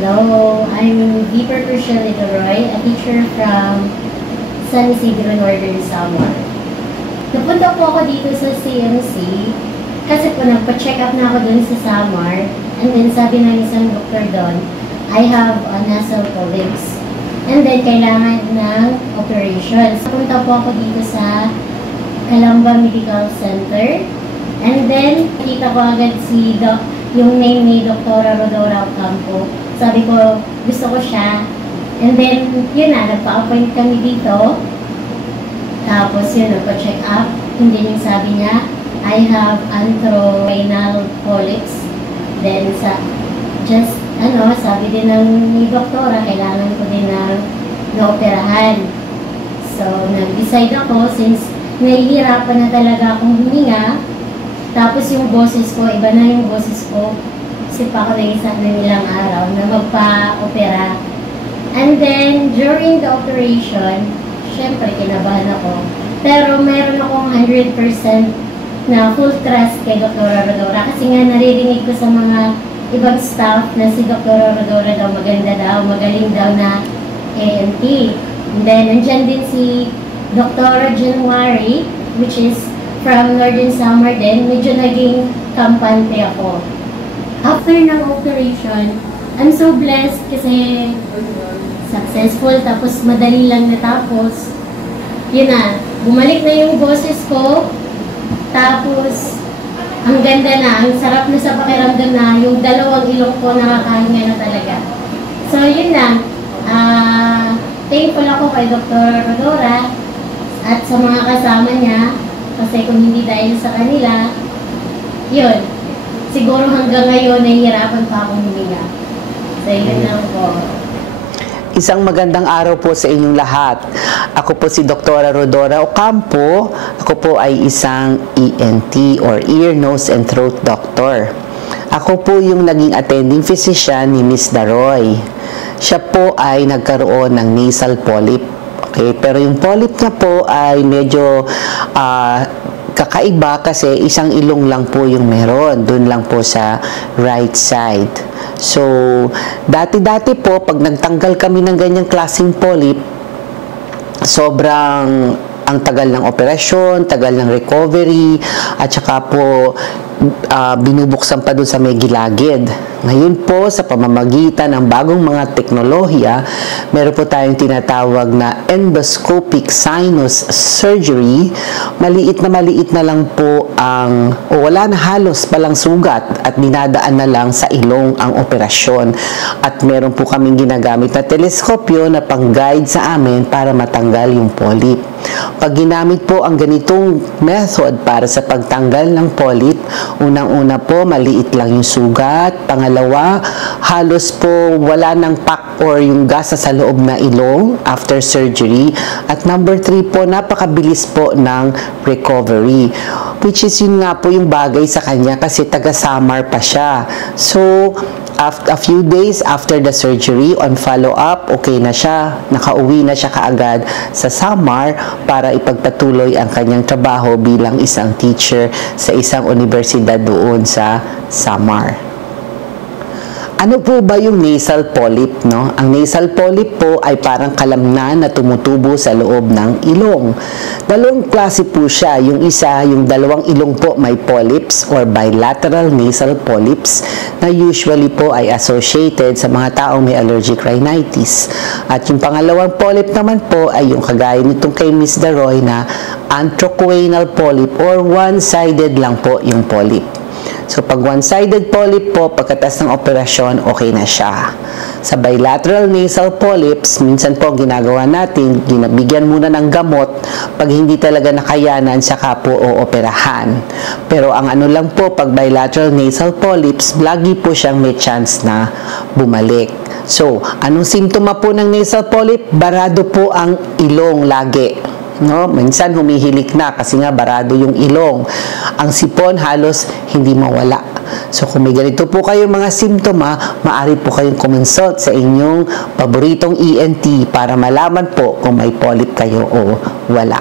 Hello, I'm Deeper Crucial Roy, a teacher from San Isidro, Northern Samar. Napunta po ako dito sa CMC kasi po nagpa-check up na ako dun sa Samar, and then sabi ng isang doktor doon, I have a nasal polyps. And then kailangan ng operation. Napunta po ako dito sa Calamba Medical Center. And then, nakita ko agad yung name ni Dr. Rodora Ocampo. Sabi ko, gusto ko siya. And then, yun na, nagpa-appoint kami dito. Tapos yun, nagpa-check up. And then yung sabi niya, I have antrorenal polyps. Then, sabi din ni doktora, kailangan ko din na operahan. So, nag-decide ako, since nahihirapan na talaga akong huminga, tapos yung boses ko, iba na yung boses ko, kasi pa ako nag-isang na nilang araw na magpa-opera. And then, during the operation, syempre, kinabahan ako. Pero mayroon akong 100% na full trust kay Dr. Rodora, kasi nga naririnig ko sa mga ibang staff na si Dr. Rodora daw maganda daw, magaling daw na ENT. And then, nandyan din si Dr. January, which is from Northern Samar din, medyo naging kampante ako. After ng operation, I'm so blessed kasi successful, tapos madali lang natapos. Yun na, bumalik na yung boses ko, tapos ang ganda na, ang sarap na sa pakiramdam na yung dalawang ilong ko nakakahinga na talaga. So yun na, thankful ako kay Dr. Rodora at sa mga kasama niya, kasi kung hindi dahil sa kanila, yun, siguro hanggang ngayon nahihirapan pa akong huminga. So yun lang po. Isang magandang araw po sa inyong lahat. Ako po si Dr. Rodora Ocampo. Ako po ay isang ENT or Ear, Nose and Throat Doctor. Ako po yung naging attending physician ni Miss Daroy. Siya po ay nagkaroon ng nasal polyp. Okay, pero yung polyp niya po ay medyo kakaiba kasi isang ilong lang po yung meron. Doon lang po sa right side. So, dati-dati po, pag nagtanggal kami ng ganyang klaseng polyp, sobrang ang tagal ng operasyon, tagal ng recovery, at saka po binubuksan pa doon sa may gilagid. Ngayon po, sa pamamagitan ng bagong mga teknolohiya, meron po tayong tinatawag na endoscopic sinus surgery. Maliit na lang po wala na halos palang sugat at dinadaan na lang sa ilong ang operasyon. At meron po kaming ginagamit na teleskopyo na pang-guide sa amin para matanggal yung polyp. Pag ginamit po ang ganitong method para sa pagtanggal ng polyp, unang-una po, maliit lang yung sugat. Pangalawa, halos po wala ng pak or yung gasa sa loob na ilong after surgery. At number 3 po, napakabilis po ng recovery. Which is yun nga po yung bagay sa kanya kasi taga-Samar pa siya. So, a few days after the surgery, on follow-up, okay na siya. Nakauwi na siya kaagad sa Samar para ipagpatuloy ang kanyang trabaho bilang isang teacher sa isang universidad doon sa Samar. Ano po ba yung nasal polyp, no? Ang nasal polyp po ay parang kalamnan na tumutubo sa loob ng ilong. Dalawang klase po siya. Yung isa, yung dalawang ilong po may polyps or bilateral nasal polyps na usually po ay associated sa mga taong may allergic rhinitis. At yung pangalawang polyp naman po ay yung kagaya nitong kay Miss Daroy na antrochoanal polyp or one-sided lang po yung polyp. So, pag one-sided polyp po, pagkatas ng operasyon, okay na siya. Sa bilateral nasal polyps, minsan po ginagawa natin, ginabigyan muna ng gamot, pag hindi talaga nakayanan, saka po ooperahan. Pero ang ano lang po, pag bilateral nasal polyps, lagi po siyang may chance na bumalik. So, anong simptoma po ng nasal polyp? Barado po ang ilong lagi. No? Minsan humihilik na kasi nga barado yung ilong. Ang sipon halos hindi mawala. So kung may ganito po kayong mga simptoma, maaari po kayong kumonsult sa inyong paboritong ENT para malaman po kung may polyp kayo o wala.